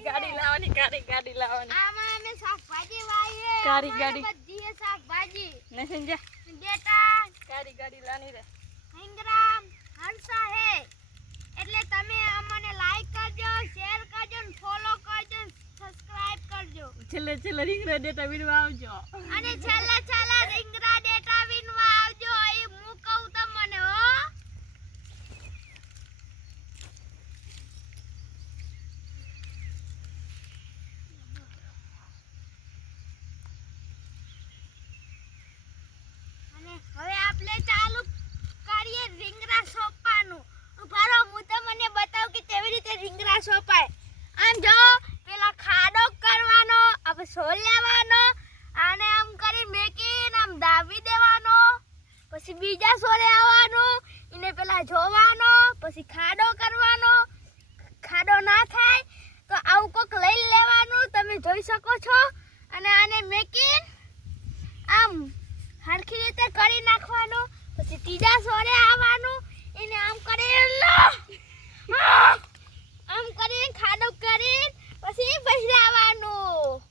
ગાડી લાવવાની આમાં અમે શાકભાજી વાવીએ કાળી ગાડી. બધી શાકભાજી ને સમજ્યા ડેટા કાળી ગાડી લાની રે હિંગરામ હંસા હે એટલે તમે અમને લાઈક કરજો શેર કરજો ને ફોલો કરજો સબસ્ક્રાઇબ કરજો છેલ્લે રીંગણા ડેટા વીણવા આવજો અને છેલ્લા રીંગણા ડેટા વીણવા આવજો એ હું કહું તમને હો અને હવે આપણે ચાલુ કરીએ રીંગણા સોંપવાનું ઉભારો હું તમને બતાવું કે કેવી રીતે રીંગણા સોંપાય આમ જો પેલા ખાડો કરવાનો હવે સોલ લેવાનો આને આમ કરી મેકીને આમ દાબી દેવાનો પછી બીજા સોલે આવવાનું એને પેલા જોવાનો પછી ખાડો કરવાનો ખાડો ના થાય તો આવું કોક લઈ લેવાનું તમે જોઈ શકો છો અને આને મેકીને આમ હરખી રીતે કરી નાખવાનું પછી ત્રીજા સોરે આવવાનું એને આમ કરીને આમ કરીને ખાડો કરીને પછી બહાર આવવાનું